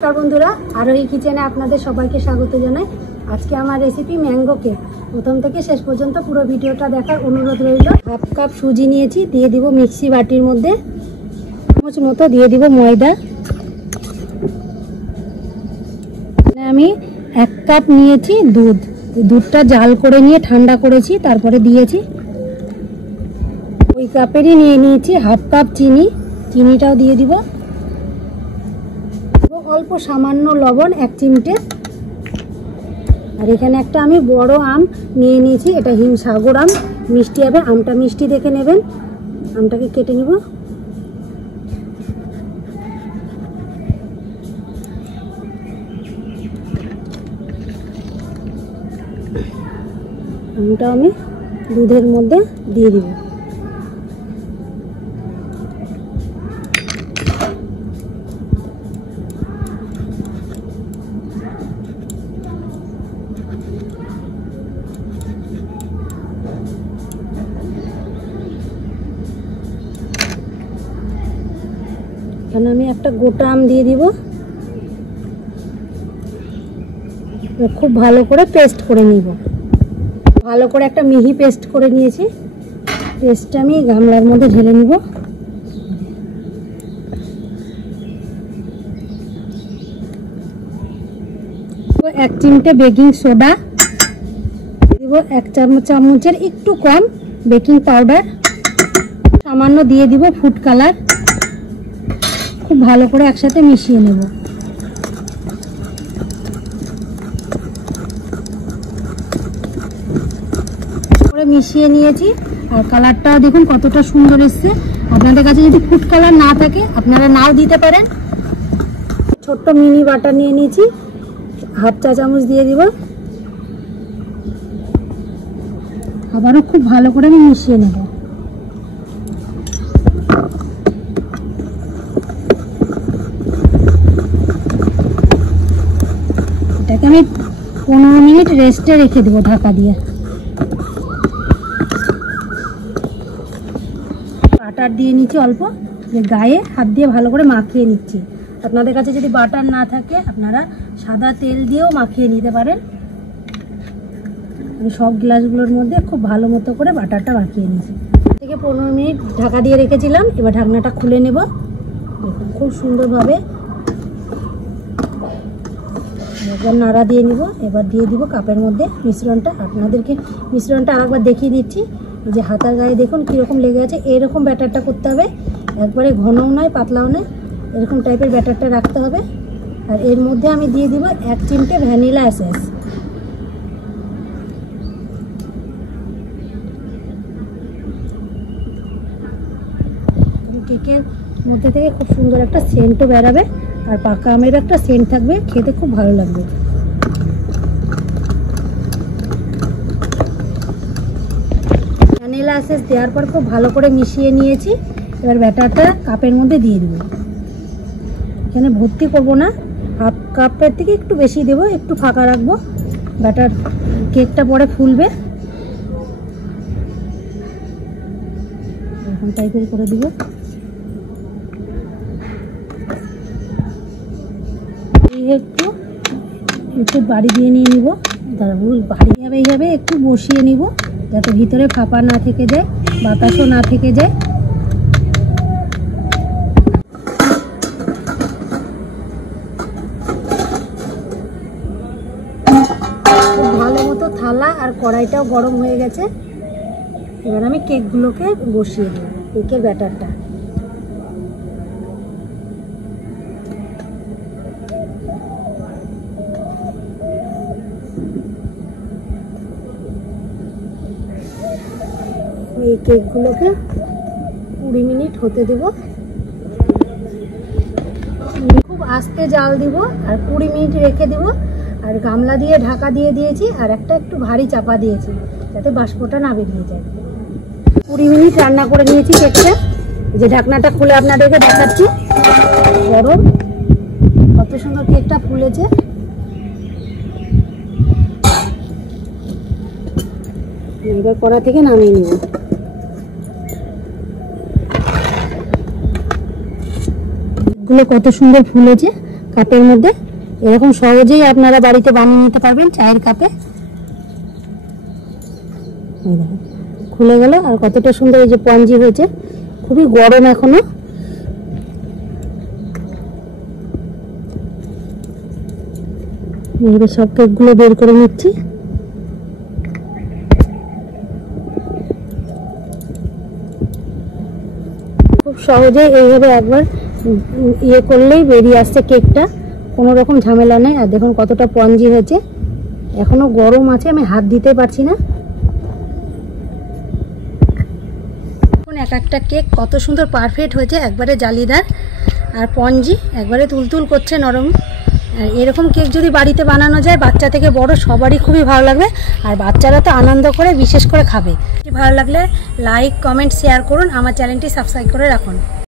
नमस्कार बंधुरा आरोही किचेने आपनादेर सबाइके स्वागत जानाई। आज के आमार रेसिपि मैंगो केक। प्रथम थेके शेष पर्यन्त पुरो भिडियोटा देखार अनुरोध रइल। हाफ कप सुजी नियेछि, दिये दिब मिक्सि बाटिर मध्य चामच मतो दिये दिब मयदा। आमी 1 कप नियेछि दूध। दूधटा जाल करे निये ठंडा करेछि, तारपरे दियेछि। ओई कापेरই निये नियेछि हाफ कप चिनी। चिनिटाও दिये दिब। अल्प सामान्य लवण 1 चिमटे और एखाने एक आमी बड़ो आम निये निয়েছি। এটা হিমসাগর आम मिष्टि হবে। আমটা মিষ্টি দেখে নেবেন। আমটাকে কেটে নিব। আমটা আমি দুধের মধ্যে দিয়ে দিব। এখানে আমি একটা গোটা আম দিয়ে দিব। খুব ভালো করে পেস্ট করে নিব। ভালো করে একটা মিহি পেস্ট করে নিয়েছি। পেস্টটা আমি গামলার মধ্যে ঢেলে নিব। 1 চিমটে বেকিং সোডা দিব। 1 চামচের একটু কম বেকিং পাউডার। সামান্য দিয়ে দিব ফুড কালার। খুব ভালো করে একসাথে মিশিয়ে নেব। করে মিশিয়ে নিয়েছি আর কালারটা দেখুন কতটা সুন্দর এসেছে। আপনাদের কাছে যদি ফুড কালার না থাকে আপনারা নাও দিতে পারেন। ছোট্ট মিনি বাটার নিয়ে নিয়েছি, হাফ চা চামচ দিয়ে দিব। আবারও খুব ভালো করে আমি মিশিয়ে নেব। এটাকে আমি 15 মিনিট রেস্টে রেখে দেব ঢাকা দিয়ে। বাটার দিয়ে নিচ্ছি অল্প, যে গায়ে হাত দিয়ে ভালো করে মাখিয়ে নিচ্ছি। আপনাদের কাছে যদি বাটার না থাকে আপনারা সাদা তেল দিয়েও মাখিয়ে নিতে পারেন। আমি সব গ্লাসগুলোর মধ্যে খুব ভালো মতো করে বাটারটা মাখিয়ে নিয়েছি। থেকে 15 মিনিট ঢাকা দিয়ে রেখেছিলাম। এবার ঢাকনাটা খুলে নেব। দেখুন খুব সুন্দরভাবে এবার নাড়া দিয়ে নিব। এবার দিয়ে দিব কাপের মধ্যে মিশ্রণটা। আপনাদেরকে মিশ্রণটা আরেকবার দেখিয়ে দিচ্ছি। এই যে হাতার গায়ে দেখুন কীরকম লেগে আছে। এরকম ব্যাটারটা করতে হবে, একবারে ঘনও নয় পাতলাও নয়, এরকম টাইপের ব্যাটারটা রাখতে হবে। আর এর মধ্যে আমি দিয়ে দিব 1 চিমটে ভ্যানিলা এসেন্স। কেকের মধ্যে থেকে খুব সুন্দর একটা সেন্টও বেরাবে আর পাকা আমের একটা সেন্ট থাকবে, খেতে খুব ভালো লাগবে। ভ্যানিলা এসেন্স দেওয়ার পর খুব ভালো করে মিশিয়ে নিয়েছি। এবার ব্যাটারটা কাপের মধ্যে দিয়ে দেব। এখানে ভর্তি করব না, হাফ কাপের থেকে একটু বেশি দেব, একটু ফাঁকা রাখবো। ব্যাটার কেকটা পরে ফুলবে। এরকম টাইপের করে দিব। একটু একটু বাড়ি দিয়ে নিয়ে নিব। তারপর বাড়ি এইভাবে একটু বসিয়ে নিব যাতে ভিতরে ফাঁপা না থেকে যায়, বাতাসও না থেকে যায়। খুব ভালো মতো থালা আর কড়াইটাও গরম হয়ে গেছে। এবার আমি কেকগুলোকে বসিয়ে দেব, কেকের ব্যাটারটা। এই কেকগুলোকে 20 মিনিট হতে দেব। খুব আস্তে জাল দিব আর 20 মিনিট রেখে দেব। আর গামলা দিয়ে ঢাকা দিয়ে দিয়েছি আর একটা একটু ভারী চাপা দিয়েছি যাতে বাষ্পটা না বেরিয়ে যায়। 20 মিনিট রান্না করে নিয়েছি কেকটা। যে ঢাকনাটা খুলে আপনাদেরকে দেখাচ্ছি। গরম, কত সুন্দর কেকটা ফুলেছে। এবার কড়া থেকে নামিয়ে নেব। গুলো কত সুন্দর ফুলেছে। কাপের মধ্যে। এরকম সহজেই আপনারা বাড়িতে বানিয়ে নিতে পারবেন চায়ের কাপে। খুলে গেল, আর কতটা সুন্দর এই যে পঞ্জি হয়েছে, খুবই গরম এখনো। এইভাবে সব কেকগুলো বের করে নিচ্ছি। খুব সহজে এইভাবে একবার ইয়ে করলেই বেরিয়ে আসছে কেকটা, কোনো রকম ঝামেলা নেই। আর দেখুন কতটা পঞ্জি হয়েছে, এখনো গরম আছে, আমি হাত দিতে পারছি না। এক একটা কেক কত সুন্দর পারফেক্ট হয়েছে, একবারে জালিদার আর পঞ্জি একবারে তুলতুল করছে, নরম। আর এরকম কেক যদি বাড়িতে বানানো যায়, বাচ্চা থেকে বড় সবারই খুবই ভালো লাগবে, আর বাচ্চারা তো আনন্দ করে বিশেষ করে খাবে। ভালো লাগলে লাইক, কমেন্ট, শেয়ার করুন, আমার চ্যানেলটি সাবস্ক্রাইব করে রাখুন।